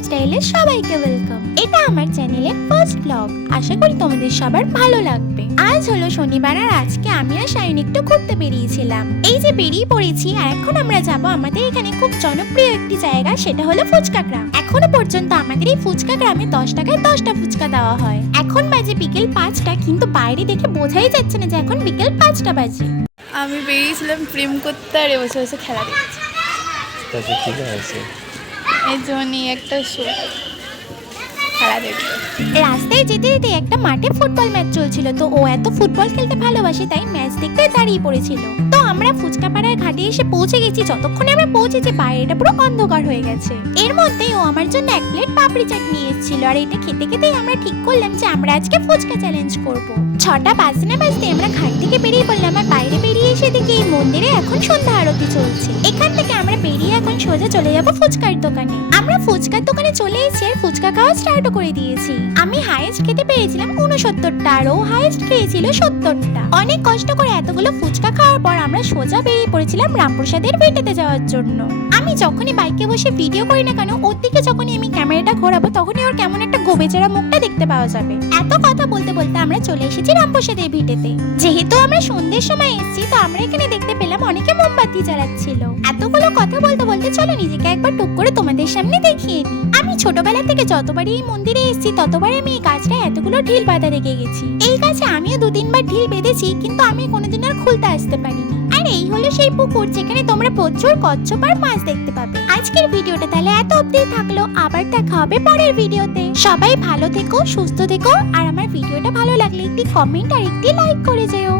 লাইফস্টাইলে সবাইকে ওয়েলকাম। এটা আমার চ্যানেলের ফার্স্ট ব্লগ। আশা করি তোমাদের সবার ভালো লাগবে। আজ হলো শনিবার আর আজকে আমি আর শাইন একটু ঘুরতে বেরিয়েছিলাম। এই যে বেরিয়ে পড়েছি আর এখন আমরা যাব আমাদের এখানে খুব জনপ্রিয় একটি জায়গা, সেটা হলো ফুচকা গ্রাম। এখনো পর্যন্ত আমাদের এই ফুচকা গ্রামে 10 টাকায় 10টা ফুচকা দেওয়া হয়। এখন বাজে বিকেল 5টা, কিন্তু বাইরে দেখে বোঝাই যাচ্ছে না যে এখন বিকেল 5টা বাজে। আমি বেরিয়েছিলাম প্রেম করতে আর বসে বসে খেলা দেখছি। এই জন্যই একটা শো খেলা দেখবে। রাস্তায় যেতে যেতে একটা মাঠে ফুটবল ম্যাচ চলছিল, তো ও এত ফুটবল খেলতে ভালোবাসে তাই ম্যাচ দেখতে দাঁড়িয়ে পড়েছিল। তো আমরা ফুচকা পাড়ার ঘাটে এসে পৌঁছে গেছি। যতক্ষণে আমরা পৌঁছেছি বাইরেটা পুরো অন্ধকার হয়ে গেছে। এর মধ্যেই ও আমার জন্য 1 প্লেট পাপড়ি চাট নিয়ে এসেছিল আর এটা খেতে খেতেই আমরা ঠিক করলাম যে আমরা আজকে ফুচকা চ্যালেঞ্জ করব। 6টা বাজতে না বাজতে আমরা ঘাট থেকে বেরিয়ে পড়লাম আর বাইরে বেরিয়ে এসে দেখি এই মন্দিরে এখন সন্ধ্যা আরতি চলছে। এখান থেকে আমরা বেরিয়ে এখন সোজা চলে যাব ফুচকার দোকানে। আমরা ফুচকার দোকানে চলে এসেছি আর ফুচকা খাওয়া স্টার্টও করে দিয়েছি। আমি হাইয়েস্ট খেতে পেরেছিলাম 69টা আর ও হাইয়েস্ট খেয়েছিল 70টা। অনেক কষ্ট করে এতগুলো ফুচকা খাওয়ার পর আমরা সোজা বেরিয়ে পড়েছিলাম রামপ্রসাদের ভিটেতে যাওয়ার জন্য। আমি যখনই বাইকে বসে ভিডিও করি না কেন, ওর দিকে যখনই আমি ক্যামেরাটা ঘোরাবো তখনই ওর কেমন একটা গোবেচারা মুখটা দেখতে পাওয়া যাবে। এত কথা বলতে বলতে আমরা চলে এসেছি রামপ্রসাদের ভিটেতে। যেহেতু আমরা সন্ধ্যের সময় এসেছি, তো আমরা এখানে দেখতে পেলাম অনেকে মোমবাতি জ্বালাচ্ছিল। এতগুলো কথা বলতে বলতে চলো নিজেকে একবার টুক করে তোমাদের সামনে দেখিয়ে নিই। আমি ছোটবেলা থেকে যতবারই এই মন্দিরে এসেছি ততবারই আমি এই গাছটায় এতগুলো ঢিল বাঁধা রেখে গেছি। এই গাছে আমিও 2-3 বার ঢিল বেঁধেছি, কিন্তু আমি কোনোদিন আর খুলতে আসতে পারিনি। আর এই হলো সেই পুকুর যেখানে তোমরা প্রচুর কচ্ছপ আর মাছ দেখতে পাবে। আজকের ভিডিওটা তাহলে এত অবধি থাকলো, আবার দেখা হবে পরের ভিডিওতে। সবাই ভালো থেকো, সুস্থ থেকো, আর আমার ভিডিওটা ভালো লাগলে একটি কমেন্ট আর একটি লাইক করে যেও।